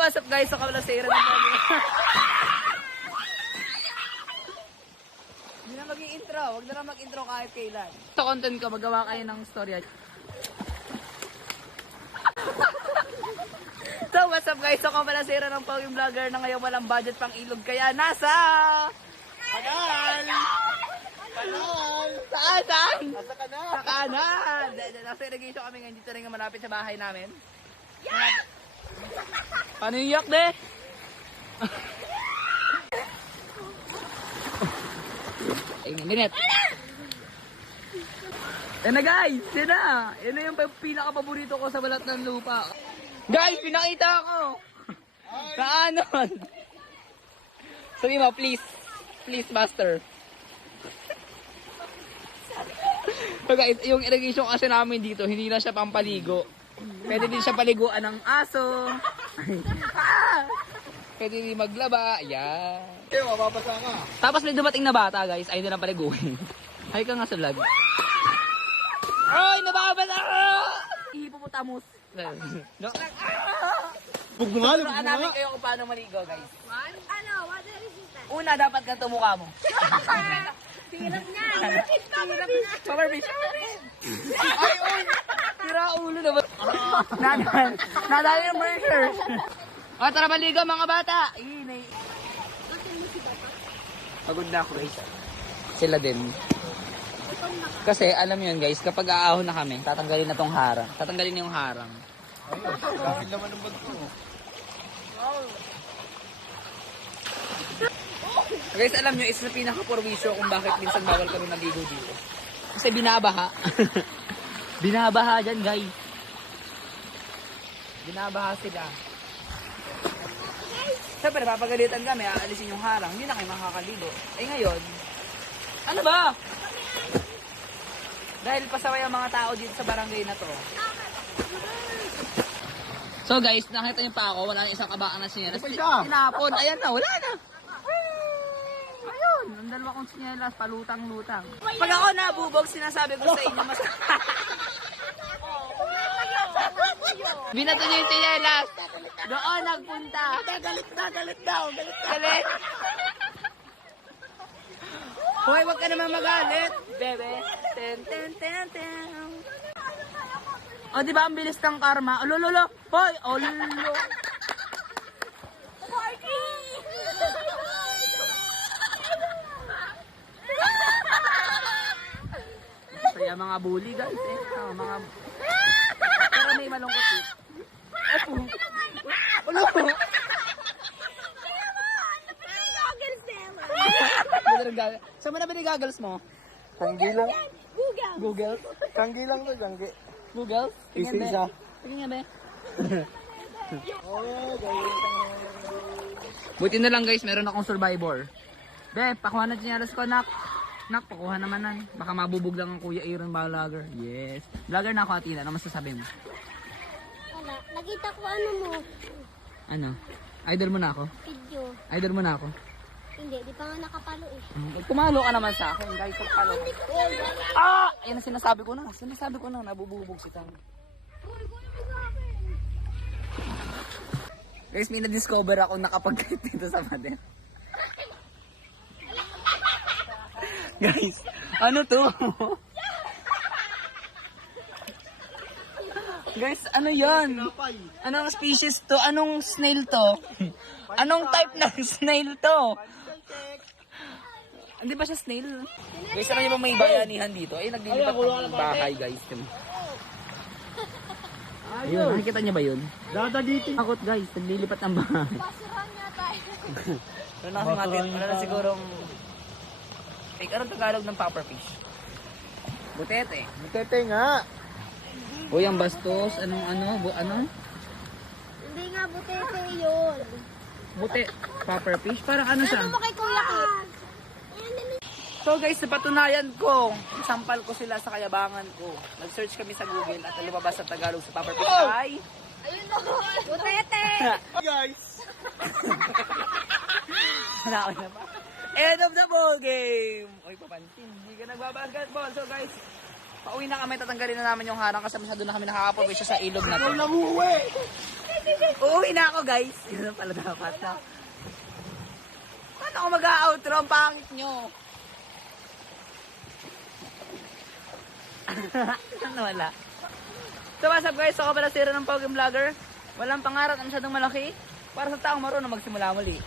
what's up guys? So kabalasera na po. Hindi na mag-i-intro. Huwag na lang mag-intro kahit kailan. Sa content ko, magawa kayo ng story. So what's up guys? So kabalasera ng Pawing Vlogger na ngayon walang budget pang ilog. Kaya nasa... Kanal! Kanal! Saan? Nasa kanal! Sa kanan! Nasa irrigation kami ngayon. Dito rin nga malapit sa bahay namin. Yeah! Paano yung yak, de? Ay, minit. Yan na guys! Yan na! Yan na yung pinaka-paborito ko sa balat ng lupa. Guys, pinakita ako! Kaanon! Sabi mo, please. Please, master. So guys, yung irrigation kasi namin dito, hindi na siya pampaligo. Pwede din siya paliguan ng aso. Pwede din maglaba. Ayan. Okay, mababasa ka. Tapos may dumating na bata guys, ay din ang paliguin. Hay ka nga sa lag. Ay, nababasa ako! Hipopotamus. No? Bug mo nga, bug mo Turuan nga. namin kayo kung paano maligo guys. What is that? Una, dapat ganito mukha mo. Tirap niya. Power fish. Ay, uy! Tira ulo naman. Nadali yung burger. O, tara maligo mga bata. Inay. Pagod na ako guys. Sila din. Kasi alam yun guys, kapag aahon na kami, tatanggalin na tong harang. Tatanggalin na yung harang. Dahil naman ang bag ko. Guys, alam nyo, isa sa pinaka-porwisyo kung bakit minsan bawal kami maligo dito. Kasi binabaha. Binabaha dyan, guys. Binabaha sila. Siyempre, papagalitan kami, aalisin yung harang, hindi na kayo makakaligo. Eh ngayon, ano ba? Dahil pasaway ang mga tao dito sa barangay na to. So guys, nakita niyo pa ako, wala na isang kabaan na sinyelas. Tinapon, ayan na, wala na. Ayun, ang dalawa kong sinyelas, palutang-lutang. Pag ako nabubog, sinasabi ko sa inyo, mas... Binato niyo yung sinyelas. Doon nagpunta. Galit daw. Galit. Hoy, wag ka naman magalit. Bebe. Ten. O, di ba ang bilis ng karma? Olololo. Hoy, ololo. Kaya mga bully guys eh. Mga... Pero may malungkot eh. Ano? Saan mo na binigagals mo? Tanggi lang. Google? Tanggi lang to, tanggi. Google? Isa-isa. Tingin nga ba? Oh, gawin ka. Buti na lang guys, meron akong survivor. Be, pakuha na sinyalas ko, nak. Nak, pakuha naman nan. Baka mabubog lang ang Kuya Aaron vlogger. Yes. Vlogger na ako, Atina. Ano masasabi mo? Wala. Nakita ko ano mo. Ano? Idol mo na ako? Video. Idol mo na ako? Hindi. Di pa nga nakapalo eh. Pumalo ka naman sa akin, guys. Pagpalo. Ah! Ayan ang sinasabi ko na. Sinasabi ko na, nabububog si Tang. Guys, may na-discover ako nakapag-clip dito sa pader. Guys, ano to? Guys, ano yan? Anong species to? Anong snail to? Anong type ng snail to? Hindi ba siya snail? Guys, ano yung may bayanihan dito? Ay, naglilipat ng bahay, guys. Ayun, nakikita niyo ba yun? Dadalitin. Takot, guys. Naglilipat ng bahay. Basuran nga tayo. Wala na kasi natin. Wala na sigurong... Anong Tagalog ng puffer fish? Butete. Tete nga. Uy, ang bastos. Anong ano? Hindi nga butete yun. Bute. Puffer fish? Parang ano siya? Ano mo kay Kuya Kit? So guys, napatunayan ko. Sampal ko sila sa kayabangan ko. Nag-search kami sa Google at lumabas sa Tagalog sa puffer fish ay... Ayun o. Butete. Guys. Wala ko na ba? End of the ball game! Uy, papansin. Hindi ka nagbabasketball. So guys, pauwi na kami. Tatanggalin na namin yung harang kasi masyado na kami nakakapawisyo sa ilog na to. Ikaw lang uwi. Uuwi na ako, guys. Yun pala dapat na. Paano ako mag-outro? Ang pangit nyo. Ano wala? So what's up guys? So ako pala si Aaron ng Pogi Vlogger. Walang pangarap na masyadong malaki para sa taong marunong magsimula muli.